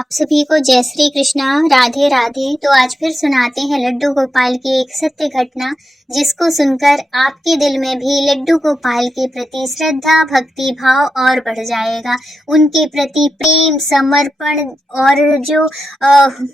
आप सभी को जय श्री कृष्णा, राधे राधे। तो आज फिर सुनाते हैं लड्डू गोपाल की एक सत्य घटना, जिसको सुनकर आपके दिल में भी लड्डू गोपाल के प्रति श्रद्धा भक्ति भाव और बढ़ जाएगा। उनके प्रति प्रेम समर्पण और जो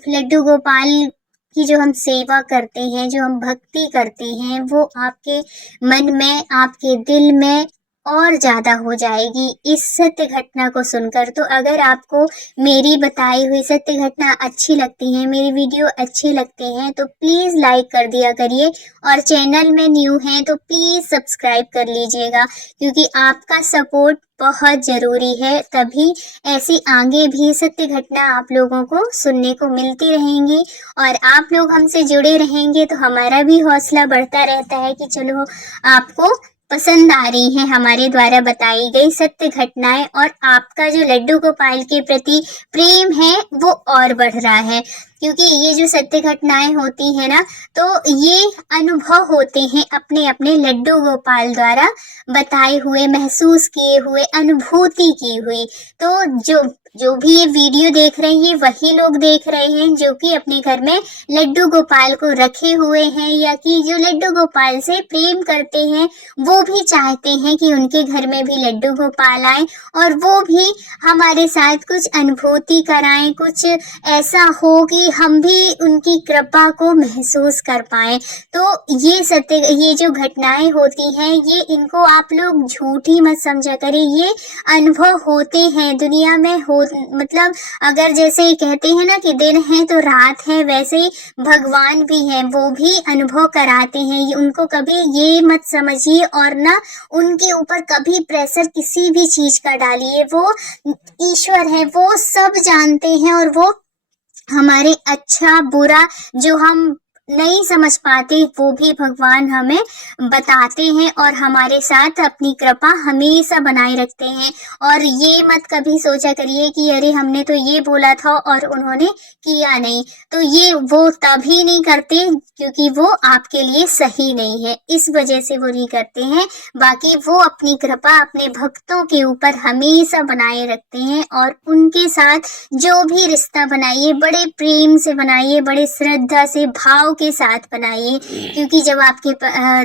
लड्डू गोपाल की जो हम सेवा करते हैं, जो हम भक्ति करते हैं, वो आपके मन में आपके दिल में और ज्यादा हो जाएगी इस सत्य घटना को सुनकर। तो अगर आपको मेरी बताई हुई सत्य घटना अच्छी लगती है, मेरी वीडियो अच्छे लगते हैं, तो प्लीज लाइक कर दिया करिए और चैनल में न्यू हैं तो प्लीज सब्सक्राइब कर लीजिएगा, क्योंकि आपका सपोर्ट बहुत जरूरी है। तभी ऐसी आगे भी सत्य घटना आप लोगों को सुनने को मिलती रहेंगी और आप लोग हमसे जुड़े रहेंगे तो हमारा भी हौसला बढ़ता रहता है कि चलो आपको पसंद आ रही हैं हमारे द्वारा बताई गई सत्य घटनाएं और आपका जो लड्डू गोपाल के प्रति प्रेम है वो और बढ़ रहा है। क्योंकि ये जो सत्य घटनाएं होती है ना, तो ये अनुभव होते हैं अपने अपने लड्डू गोपाल द्वारा बताए हुए, महसूस किए हुए, अनुभूति की हुई। तो जो भी ये वीडियो देख रहे हैं, वही लोग देख रहे हैं जो कि अपने घर में लड्डू गोपाल को रखे हुए हैं, या कि जो लड्डू गोपाल से प्रेम करते हैं, वो भी चाहते हैं कि उनके घर में भी लड्डू गोपाल आए और वो भी हमारे साथ कुछ अनुभूति कराएं, कुछ ऐसा हो कि हम भी उनकी कृपा को महसूस कर पाए। तो ये जो घटनाएं होती हैं, ये इनको आप लोग झूठी मत समझा करें, ये अनुभव होते हैं दुनिया में हो। मतलब अगर जैसे कहते हैं ना कि दिन है तो रात है, वैसे ही भगवान भी हैं, वो भी अनुभव कराते हैं। उनको कभी ये मत समझिए और ना उनके ऊपर कभी प्रेशर किसी भी चीज का डालिए। वो ईश्वर है, वो सब जानते हैं और वो हमारे अच्छा बुरा जो हम नहीं समझ पाते वो भी भगवान हमें बताते हैं और हमारे साथ अपनी कृपा हमेशा बनाए रखते हैं। और ये मत कभी सोचा करिए कि अरे हमने तो ये बोला था और उन्होंने किया नहीं। तो ये वो तभी नहीं करते क्योंकि वो आपके लिए सही नहीं है, इस वजह से वो नहीं करते हैं। बाकी वो अपनी कृपा अपने भक्तों के ऊपर हमेशा बनाए रखते हैं और उनके साथ जो भी रिश्ता बनाइए बड़े प्रेम से बनाइए, बड़े श्रद्धा से भाव के साथ बनाइए, क्योंकि जब आपके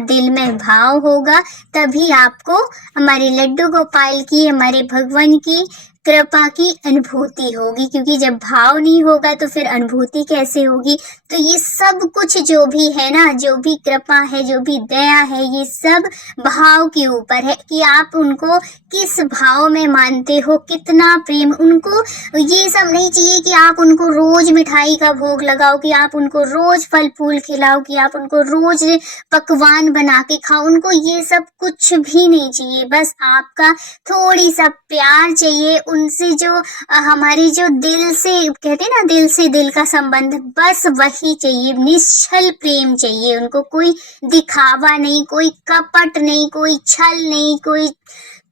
दिल में भाव होगा तभी आपको हमारे लड्डू गोपाल की, हमारे भगवान की कृपा की अनुभूति होगी। क्योंकि जब भाव नहीं होगा तो फिर अनुभूति कैसे होगी। तो ये सब कुछ जो भी है ना, जो भी कृपा है, जो भी दया है, ये सब भाव के ऊपर है कि आप उनको किस भाव में मानते हो, कितना प्रेम। उनको ये सब नहीं चाहिए कि आप उनको रोज मिठाई का भोग लगाओ, कि आप उनको रोज फल फूल खिलाओ, कि आप उनको रोज पकवान बना के खाओ। उनको ये सब कुछ भी नहीं चाहिए, बस आपका थोड़ी सा प्यार चाहिए उनसे, जो हमारी जो दिल से कहते हैं ना, दिल से दिल का संबंध, बस वही चाहिए। निश्चल प्रेम चाहिए उनको, कोई दिखावा नहीं, कोई कपट नहीं, कोई छल नहीं, कोई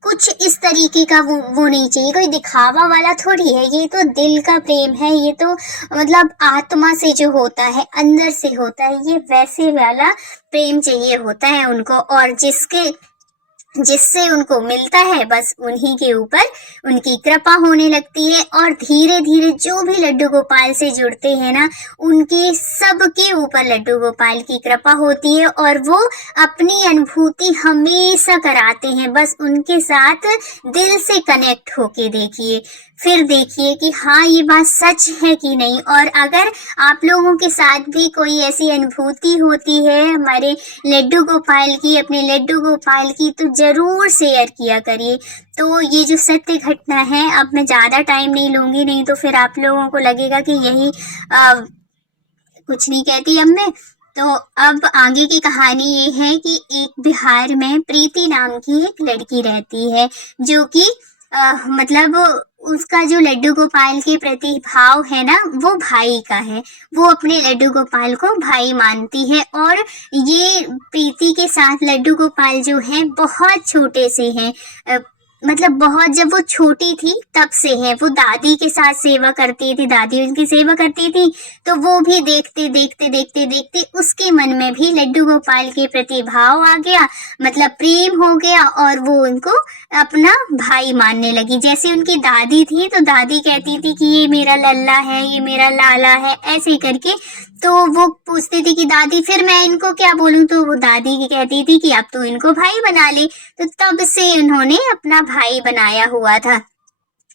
कुछ इस तरीके का वो नहीं चाहिए। कोई दिखावा वाला थोड़ी है, ये तो दिल का प्रेम है, ये तो मतलब आत्मा से जो होता है, अंदर से होता है, ये वैसे वाला प्रेम चाहिए होता है उनको। और जिससे उनको मिलता है बस उन्हीं के ऊपर उनकी कृपा होने लगती है। और धीरे धीरे जो भी लड्डू गोपाल से जुड़ते हैं ना, उनके सबके ऊपर लड्डू गोपाल की कृपा होती है और वो अपनी अनुभूति हमेशा कराते हैं। बस उनके साथ दिल से कनेक्ट होके देखिए, फिर देखिए कि हाँ ये बात सच है कि नहीं। और अगर आप लोगों के साथ भी कोई ऐसी अनुभूति होती है हमारे लड्डू गोपाल की, अपने लड्डू गोपाल की, तो जरूर शेयर किया करिए। तो ये जो सत्य घटना है, अब मैं ज़्यादा टाइम नहीं लूँगी, नहीं तो फिर आप लोगों को लगेगा कि यही कुछ नहीं कहती अब मैं। तो अब आगे की कहानी ये है कि एक बिहार में प्रीति नाम की एक लड़की रहती है, जो कि मतलब उसका जो लड्डू गोपाल के प्रति भाव है ना, वो भाई का है। वो अपने लड्डू गोपाल को भाई मानती है और ये प्रीति के साथ लड्डू गोपाल जो है बहुत छोटे से हैं। मतलब बहुत, जब वो छोटी थी तब से है, वो दादी के साथ सेवा करती थी, दादी उनकी सेवा करती थी, तो वो भी देखते देखते देखते देखते उसके मन में भी लड्डू गोपाल के प्रति भाव आ गया, मतलब प्रेम हो गया, और वो उनको अपना भाई मानने लगी। जैसे उनकी दादी थी तो दादी कहती थी कि ये मेरा लल्ला है, ये मेरा लाला है, ऐसे करके। तो वो पूछती थी कि दादी फिर मैं इनको क्या बोलूं, तो वो दादी की कहती थी कि अब तो इनको भाई बना ले। तो तब से उन्होंने अपना भाई बनाया हुआ था।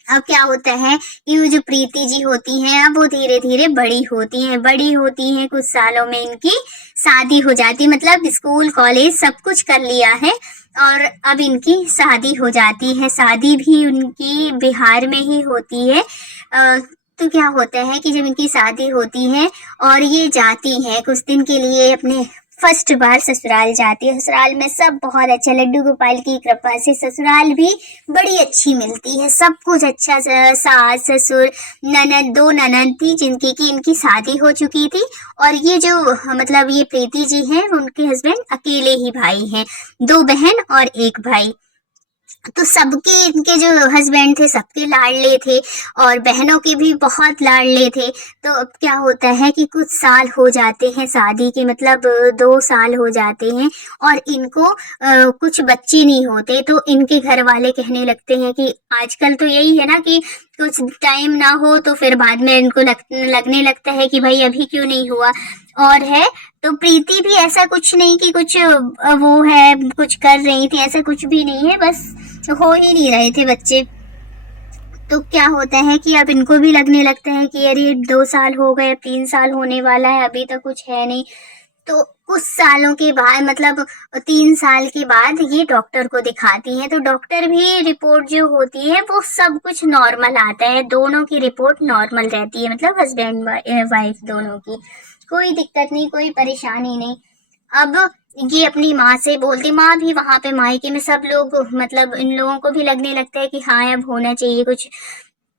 अब क्या होता है कि वो जो प्रीति जी होती हैं, अब वो धीरे धीरे बड़ी होती हैं, कुछ सालों में इनकी शादी हो जाती, मतलब स्कूल कॉलेज सब कुछ कर लिया है, और अब इनकी शादी हो जाती है। शादी भी उनकी बिहार में ही होती है। तो क्या होता है कि जब इनकी शादी होती है और ये जाती हैं कुछ दिन के लिए अपने फर्स्ट बार ससुराल जाती है, ससुराल में सब बहुत अच्छा, लड्डू गोपाल की कृपा से ससुराल भी बड़ी अच्छी मिलती है, सब कुछ अच्छा, सास ससुर ननद, दो ननद थी जिनकी की इनकी शादी हो चुकी थी, और ये जो मतलब ये प्रीति जी हैं उनके हस्बैंड अकेले ही भाई हैं, दो बहन और एक भाई। तो सबके इनके जो हस्बैंड थे सबके लाडले थे, और बहनों के भी बहुत लाडले थे। तो अब क्या होता है कि कुछ साल हो जाते हैं शादी के, मतलब 2 साल हो जाते हैं, और इनको कुछ बच्चे नहीं होते। तो इनके घर वाले कहने लगते हैं कि आजकल तो यही है ना कि कुछ टाइम ना हो तो फिर बाद में इनको लगने लगता है कि भाई अभी क्यों नहीं हुआ। और है तो प्रीति भी ऐसा कुछ नहीं कि कुछ वो है कुछ कर रही थी, ऐसा कुछ भी नहीं है, बस हो ही नहीं रहे थे बच्चे। तो क्या होता है कि अब इनको भी लगने लगता है कि अरे 2 साल हो गए, 3 साल होने वाला है, अभी तक कुछ है नहीं। तो कुछ सालों के बाद, मतलब 3 साल के बाद ये डॉक्टर को दिखाती हैं, तो डॉक्टर भी रिपोर्ट जो होती है वो सब कुछ नॉर्मल आता है, दोनों की रिपोर्ट नॉर्मल रहती है, मतलब हस्बैंड वाइफ दोनों की कोई दिक्कत नहीं, कोई परेशानी नहीं। अब ये अपनी माँ से बोलती, माँ भी वहां पे मायके में सब लोग, मतलब इन लोगों को भी लगने लगता है कि हाँ अब होना चाहिए कुछ।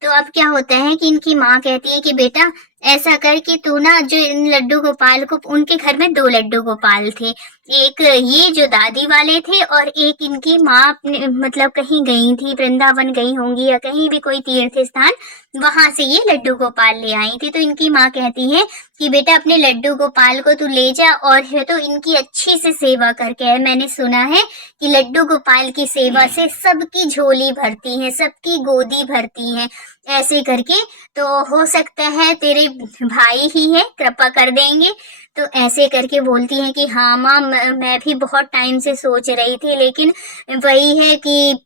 तो अब क्या होता है कि इनकी माँ कहती है कि बेटा ऐसा कर कि तू ना जो इन लड्डू गोपाल को, उनके घर में 2 लड्डू गोपाल थे, एक ये जो दादी वाले थे, और एक इनकी माँ अपने मतलब कहीं गई थी, वृंदावन गई होंगी या कहीं भी कोई तीर्थ स्थान, वहां से ये लड्डू गोपाल ले आई थी। तो इनकी माँ कहती है कि बेटा अपने लड्डू गोपाल को तू ले जा, और है तो इनकी अच्छी से सेवा करके है। मैंने सुना है कि लड्डू गोपाल की सेवा से सबकी झोली भरती है, सबकी गोदी भरती है, ऐसे करके। तो हो सकता है तेरे भाई ही है, कृपा कर देंगे। तो ऐसे करके बोलती है कि हाँ माँ, मैं भी बहुत टाइम से सोच रही थी, लेकिन वही है कि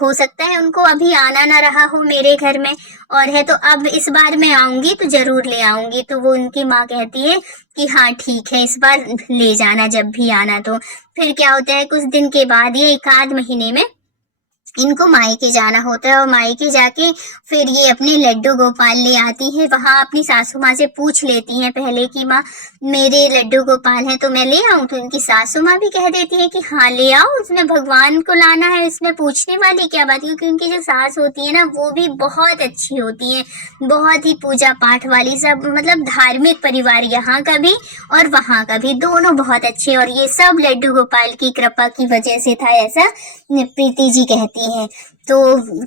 हो सकता है उनको अभी आना ना रहा हो मेरे घर में, और है तो अब इस बार मैं आऊंगी तो जरूर ले आऊंगी। तो वो उनकी माँ कहती है कि हाँ ठीक है, इस बार ले जाना जब भी आना। तो फिर क्या होता है, कुछ दिन के बाद ये 1 आध महीने में इनको मायके जाना होता है, और मायके जाके फिर ये अपने लड्डू गोपाल ले आती है। वहां अपनी सासू माँ से पूछ लेती हैं पहले कि माँ मेरे लड्डू गोपाल हैं तो मैं ले आऊं, तो इनकी सासू माँ भी कह देती है कि हाँ ले आओ, उसमें भगवान को लाना है, इसमें पूछने वाली क्या बात। क्योंकि उनकी जो सास होती है ना वो भी बहुत अच्छी होती है, बहुत ही पूजा पाठ वाली, सब मतलब धार्मिक परिवार यहाँ का भी और वहाँ का भी, दोनों बहुत अच्छे। और ये सब लड्डू गोपाल की कृपा की वजह से था, ऐसा प्रीति जी कहती हैं। तो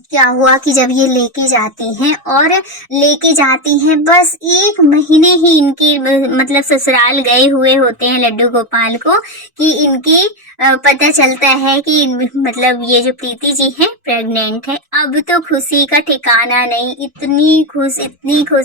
क्या हुआ कि जब ये लेके जाती हैं, और लेके जाती हैं बस 1 महीने ही इनकी मतलब ससुराल गए हुए होते हैं लड्डू गोपाल को, कि इनकी पता चलता है कि मतलब ये जो प्रीति जी हैं प्रेग्नेंट है। अब तो खुशी का ठिकाना नहीं, इतनी खुश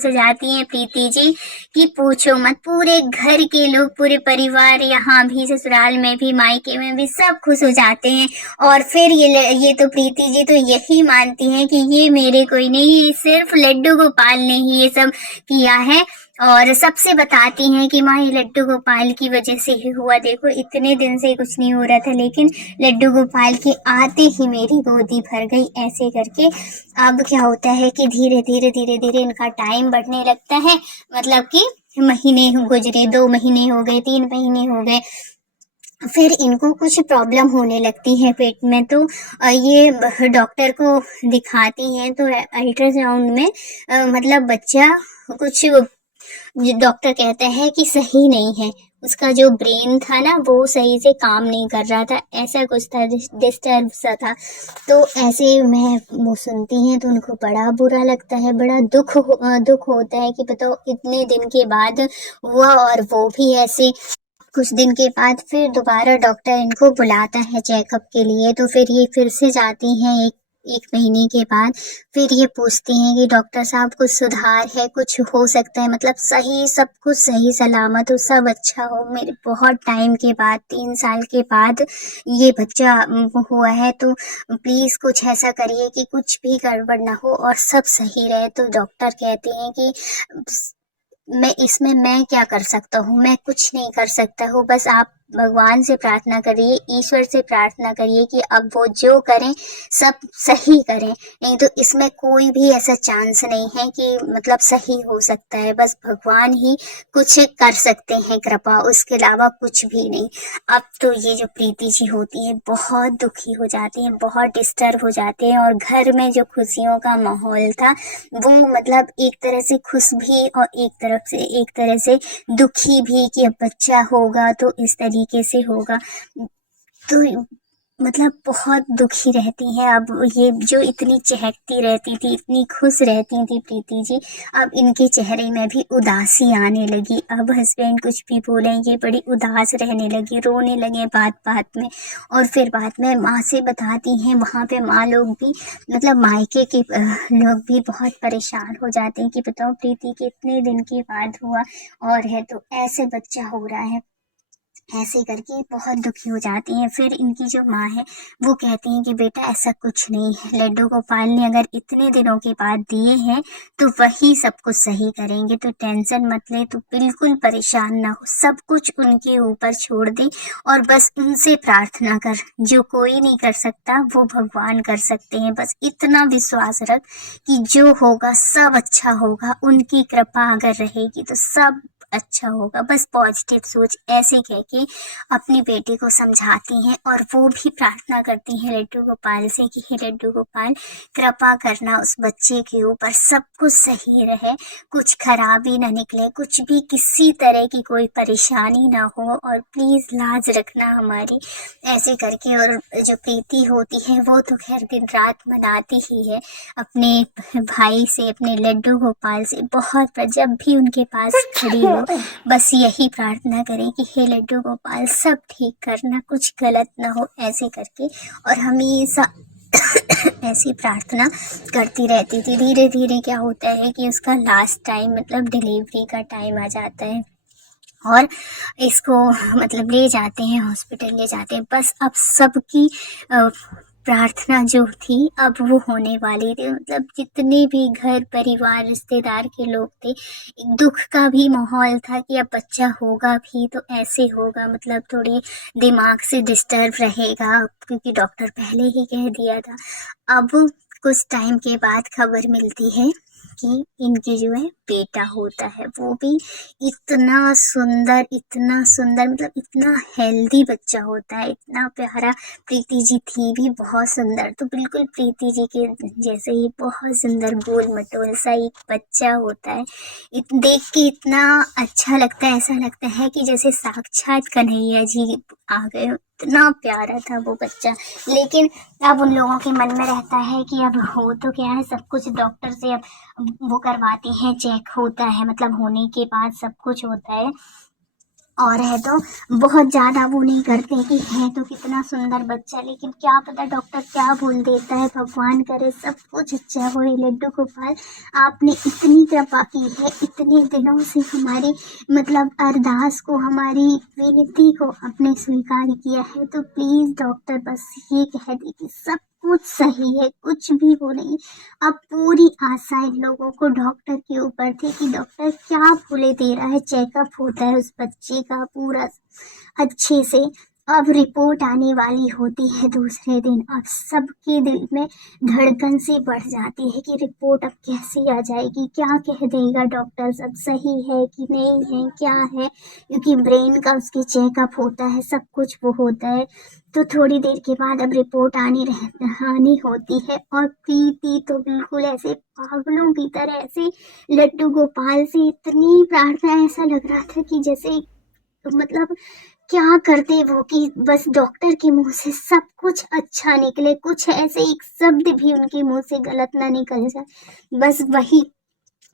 हो जाती हैं प्रीति जी कि पूछो मत। पूरे घर के लोग, पूरे परिवार, यहाँ भी ससुराल में भी मायके में भी सब खुश हो जाते हैं। और फिर ये तो प्रीति जी तो यही मानती हैं कि ये मेरे कोई नहीं, सिर्फ लड्डू गोपाल ने ही ये सब किया है, और सबसे बताती हैं कि माँ ये लड्डू गोपाल की वजह से ही हुआ, देखो इतने दिन से कुछ नहीं हो रहा था, लेकिन लड्डू गोपाल के आते ही मेरी गोदी भर गई, ऐसे करके। अब क्या होता है कि धीरे धीरे इनका टाइम बढ़ने लगता है, मतलब कि महीने गुजरे, 2 महीने हो गए, 3 महीने हो गए, फिर इनको कुछ प्रॉब्लम होने लगती है पेट में। तो ये डॉक्टर को दिखाती हैं, तो अल्ट्रासाउंड में मतलब बच्चा कुछ डॉक्टर कहता है कि सही नहीं है, उसका जो ब्रेन था ना वो सही से काम नहीं कर रहा था, ऐसा कुछ था, डिस्टर्ब सा था। तो ऐसे मैं वो सुनती हैं तो उनको बड़ा बुरा लगता है, बड़ा दुख होता है कि बताओ इतने दिन के बाद हुआ, और वो भी ऐसे। कुछ दिन के बाद फिर दोबारा डॉक्टर इनको बुलाता है चेकअप के लिए, तो फिर ये फिर से जाती हैं एक एक महीने के बाद। फिर ये पूछती हैं कि डॉक्टर साहब कुछ सुधार है, कुछ हो सकता है, मतलब सही सब कुछ सही सलामत हो, सब अच्छा हो। मेरे बहुत टाइम के बाद 3 साल के बाद ये बच्चा हुआ है, तो प्लीज़ कुछ ऐसा करिए कि कुछ भी गड़बड़ ना हो और सब सही रहे। तो डॉक्टर कहते हैं कि मैं क्या कर सकता हूँ, मैं कुछ नहीं कर सकता हूँ, बस आप भगवान से प्रार्थना करिए, ईश्वर से प्रार्थना करिए कि अब वो जो करें सब सही करें। नहीं तो इसमें कोई भी ऐसा चांस नहीं है कि मतलब सही हो सकता है, बस भगवान ही कुछ कर सकते हैं कृपा, उसके अलावा कुछ भी नहीं। अब तो ये जो प्रीति जी होती है बहुत दुखी हो जाती हैं, बहुत डिस्टर्ब हो जाते हैं, और घर में जो खुशियों का माहौल था वो मतलब एक तरह से खुश भी और एक तरह से दुखी भी कि अब बच्चा होगा तो इस तरीके से होगा। तो मतलब बहुत दुखी रहती हैं। अब ये जो इतनी चहकती रहती थी, इतनी खुश रहती थी प्रीति जी, अब इनके चेहरे में भी उदासी आने लगी। अब हस्बैंड कुछ भी बोलेंगे बड़ी उदास रहने लगी, रोने लगे बात बात में। और फिर बाद में माँ से बताती हैं, वहाँ पे माँ लोग भी मतलब मायके के लोग भी बहुत परेशान हो जाते हैं कि बताओ प्रीति के इतने दिन के बाद हुआ और है तो ऐसे बच्चा हो रहा है। ऐसे करके बहुत दुखी हो जाती हैं। फिर इनकी जो माँ है वो कहती हैं कि बेटा ऐसा कुछ नहीं है, लड्डू गोपाल ने अगर इतने दिनों के बाद दिए हैं तो वही सब कुछ सही करेंगे, तो टेंशन मत ले, तो बिल्कुल परेशान ना हो, सब कुछ उनके ऊपर छोड़ दे और बस उनसे प्रार्थना कर। जो कोई नहीं कर सकता वो भगवान कर सकते हैं, बस इतना विश्वास रख कि जो होगा सब अच्छा होगा, उनकी कृपा अगर रहेगी तो सब अच्छा होगा, बस पॉजिटिव सोच। ऐसे कह के अपनी बेटी को समझाती हैं और वो भी प्रार्थना करती हैं लड्डू गोपाल से कि हे लड्डू गोपाल कृपा करना उस बच्चे के ऊपर, सब कुछ सही रहे, कुछ खराबी ना निकले, कुछ भी किसी तरह की कोई परेशानी ना हो, और प्लीज लाज रखना हमारी। ऐसे करके और जो प्रीति होती है वो तो खैर दिन रात मनाती ही है अपने भाई से, अपने लड्डू गोपाल से बहुत, पर जब भी उनके पास खड़ी हो बस यही प्रार्थना करें कि हे लड्डू गोपाल सब ठीक करना, कुछ गलत ना हो, ऐसे करके। और हमेशा ऐसी प्रार्थना करती रहती थी। धीरे धीरे क्या होता है कि उसका लास्ट टाइम मतलब डिलीवरी का टाइम आ जाता है और इसको मतलब ले जाते हैं हॉस्पिटल, ले जाते हैं। बस अब सबकी प्रार्थना जो थी अब वो होने वाली थी, मतलब जितने भी घर परिवार रिश्तेदार के लोग थे, एक दुख का भी माहौल था कि अब बच्चा होगा भी तो ऐसे होगा, मतलब थोड़ी दिमाग से डिस्टर्ब रहेगा, क्योंकि डॉक्टर पहले ही कह दिया था। अब कुछ टाइम के बाद खबर मिलती है कि इनके जो है बेटा होता है, वो भी इतना सुंदर मतलब इतना हेल्दी बच्चा होता है, इतना प्यारा। प्रीति जी थी भी बहुत सुंदर, तो बिल्कुल प्रीति जी के जैसे ही बहुत सुंदर गोल मटोल सा एक बच्चा होता है। देख के इतना अच्छा लगता है, ऐसा लगता है कि जैसे साक्षात कन्हैया जी आ गए, इतना प्यारा था वो बच्चा। लेकिन अब उन लोगों के मन में रहता है कि अब हो तो क्या है, सब कुछ डॉक्टर से अब वो करवाते हैं, चेक होता है, मतलब होने के बाद सब कुछ होता है। और है तो बहुत ज़्यादा वो नहीं करते कि है तो कितना सुंदर बच्चा, लेकिन क्या पता डॉक्टर क्या बोल देता है। भगवान करे सब कुछ अच्छा हो। ये लड्डू गोपाल आपने इतनी कृपा की है, इतने दिनों से हमारी मतलब अरदास को, हमारी विनती को आपने स्वीकार किया है, तो प्लीज़ डॉक्टर बस ये कह दी कि सब कुछ सही है, कुछ भी वो नहीं। अब पूरी आशा इन लोगों को डॉक्टर के ऊपर थी कि डॉक्टर क्या बोले दे रहा है, चेकअप होता है उस बच्चे का पूरा अच्छे से। अब रिपोर्ट आने वाली होती है दूसरे दिन, अब सबके दिल में धड़कन से बढ़ जाती है कि रिपोर्ट अब कैसे आ जाएगी, क्या कह देगा डॉक्टर, सब सही है कि नहीं है, क्या है, क्योंकि ब्रेन का उसके चेकअप होता है, सब कुछ वो होता है। तो थोड़ी देर के बाद अब रिपोर्ट आनी होती है, और प्रीति तो बिल्कुल ऐसे पागलों की तरह ऐसे लड्डू गोपाल से इतनी प्रार्थना, ऐसा लग रहा था कि जैसे मतलब क्या करते वो कि बस डॉक्टर के मुंह से सब कुछ अच्छा निकले, कुछ ऐसे एक शब्द भी उनके मुंह से गलत ना निकल जाए। बस वही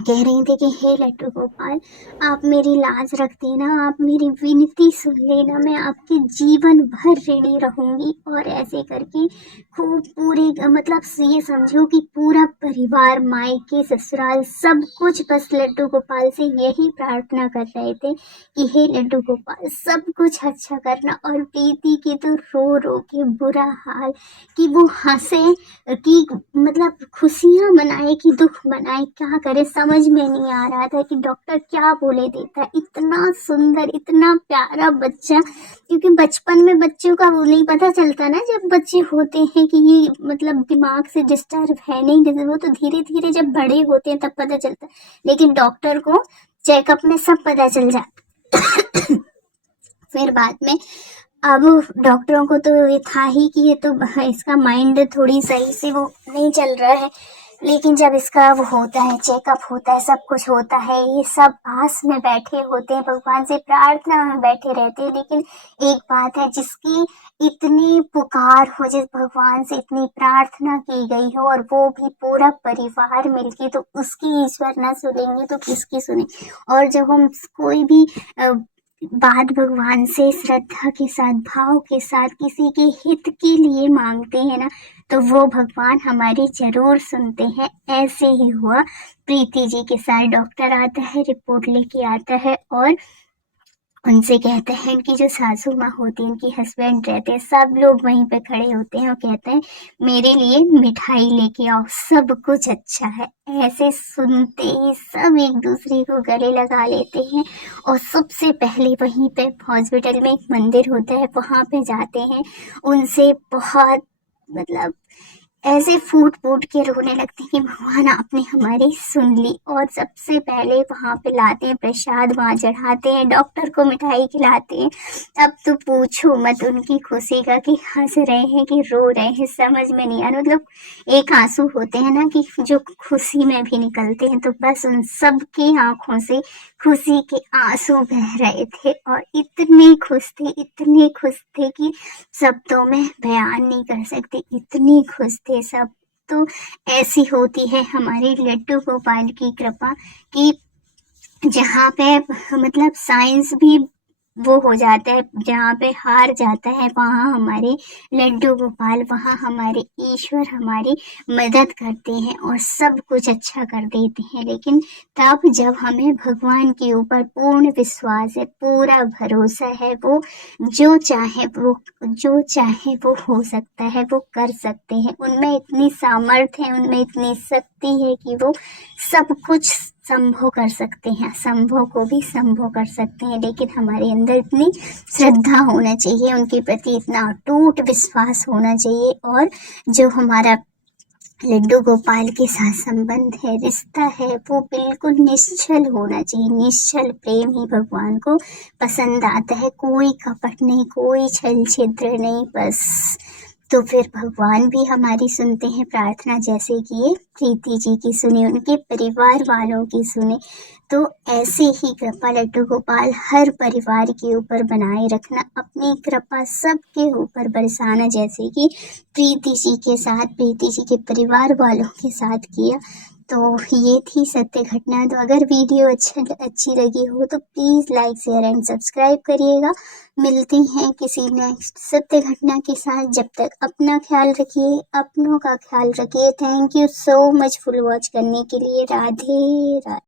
कह रही थी कि हे लड्डू गोपाल, आप मेरी लाज रख देना, आप मेरी विनती सुन लेना, मैं आपके जीवन भर ऋणी रहूंगी। और ऐसे करके खूब पूरे मतलब ये समझो कि पूरा परिवार, मायके ससुराल सब कुछ बस लड्डू गोपाल से यही प्रार्थना कर रहे थे कि हे लड्डू गोपाल सब कुछ अच्छा करना। और प्रीति के तो रो रो के बुरा हाल कि वो हंसे कि मतलब खुशियां मनाए कि दुख मनाए, क्या करे समझ में नहीं आ रहा था कि डॉक्टर क्या बोले देता है। इतना सुंदर इतना प्यारा बच्चा, क्योंकि बचपन में बच्चों का वो नहीं पता चलता ना, जब बच्चे होते हैं कि ये मतलब दिमाग से डिस्टर्ब है नहीं, जैसे वो तो धीरे धीरे जब बड़े होते हैं तब पता चलता है, लेकिन डॉक्टर को चेकअप में सब पता चल जाता। फिर बाद में अब डॉक्टरों को तो ये था ही कि ये तो इसका माइंड थोड़ी सही से वो नहीं चल रहा है, लेकिन जब इसका वो होता है, चेकअप होता है, सब कुछ होता है, ये सब आस में बैठे होते हैं, भगवान से प्रार्थना में बैठे रहते हैं। लेकिन एक बात है, जिसकी इतनी पुकार हो, जिस भगवान से इतनी प्रार्थना की गई हो और वो भी पूरा परिवार मिलके, तो उसकी ईश्वर ना सुनेंगे तो किसकी सुने। और जब हम कोई भी बात भगवान से श्रद्धा के साथ, भाव के साथ, किसी के हित के लिए मांगते हैं ना, तो वो भगवान हमारी जरूर सुनते हैं। ऐसे ही हुआ प्रीति जी के साथ। डॉक्टर आता है, रिपोर्ट लेके आता है और उनसे कहते हैं कि जो सासू माँ होती है, उनकी हस्बैंड रहते हैं, सब लोग वहीं पे खड़े होते हैं और कहते हैं मेरे लिए मिठाई लेके आओ, सब कुछ अच्छा है। ऐसे सुनते ही सब एक दूसरे को गले लगा लेते हैं और सबसे पहले वहीं पे हॉस्पिटल में एक मंदिर होता है, वहां पे जाते हैं। उनसे बहुत मतलब ऐसे फूट फूट के रोने लगते हैं कि भगवान आपने हमारी सुन ली। और सबसे पहले वहां पे लाते हैं प्रसाद, वहां चढ़ाते हैं, डॉक्टर को मिठाई खिलाते हैं। अब तो पूछो मत उनकी खुशी का कि हंस रहे हैं कि रो रहे हैं, समझ में नहीं आ रहा। मतलब एक आंसू होते हैं ना कि जो खुशी में भी निकलते हैं, तो बस उन सब की आंखों से खुशी के आंसू बह रहे थे और इतने खुश थे, इतने खुश थे कि शब्दों में बयान नहीं कर सकते, इतनी खुश थे सब। तो ऐसी होती है हमारे लड्डू गोपाल की कृपा कि जहाँ पे मतलब साइंस भी वो हो जाता है, जहाँ पे हार जाता है, वहाँ हमारे लड्डू गोपाल, वहाँ हमारे ईश्वर हमारी मदद करते हैं और सब कुछ अच्छा कर देते हैं। लेकिन तब जब हमें भगवान के ऊपर पूर्ण विश्वास है, पूरा भरोसा है, वो जो चाहे वो हो सकता है, वो कर सकते हैं। उनमें इतनी सामर्थ्य है, उनमें इतनी शक्ति है कि वो सब कुछ संभव कर सकते हैं, असंभव को भी संभव कर सकते हैं। लेकिन हमारे अंदर इतनी श्रद्धा होना चाहिए, उनके प्रति इतना अटूट विश्वास होना चाहिए। और जो हमारा लड्डू गोपाल के साथ संबंध है, रिश्ता है, वो बिल्कुल निश्चल होना चाहिए। निश्चल प्रेम ही भगवान को पसंद आता है, कोई कपट नहीं, कोई छल छिद्र नहीं, बस। तो फिर भगवान भी हमारी सुनते हैं प्रार्थना, जैसे कि ये प्रीति जी की सुने, उनके परिवार वालों की सुने। तो ऐसे ही कृपा लड्डू गोपाल हर परिवार के ऊपर बनाए रखना, अपनी कृपा सबके ऊपर बरसाना, जैसे कि प्रीति जी के साथ, प्रीति जी के परिवार वालों के साथ किया। तो ये थी सत्य घटना। तो अगर वीडियो अच्छी लगी हो तो please like share and subscribe करिएगा। मिलते हैं किसी नेक्स्ट सत्य घटना के साथ। जब तक अपना ख्याल रखिए, अपनों का ख्याल रखिए। Thank you so much full watch करने के लिए। राधे राधे।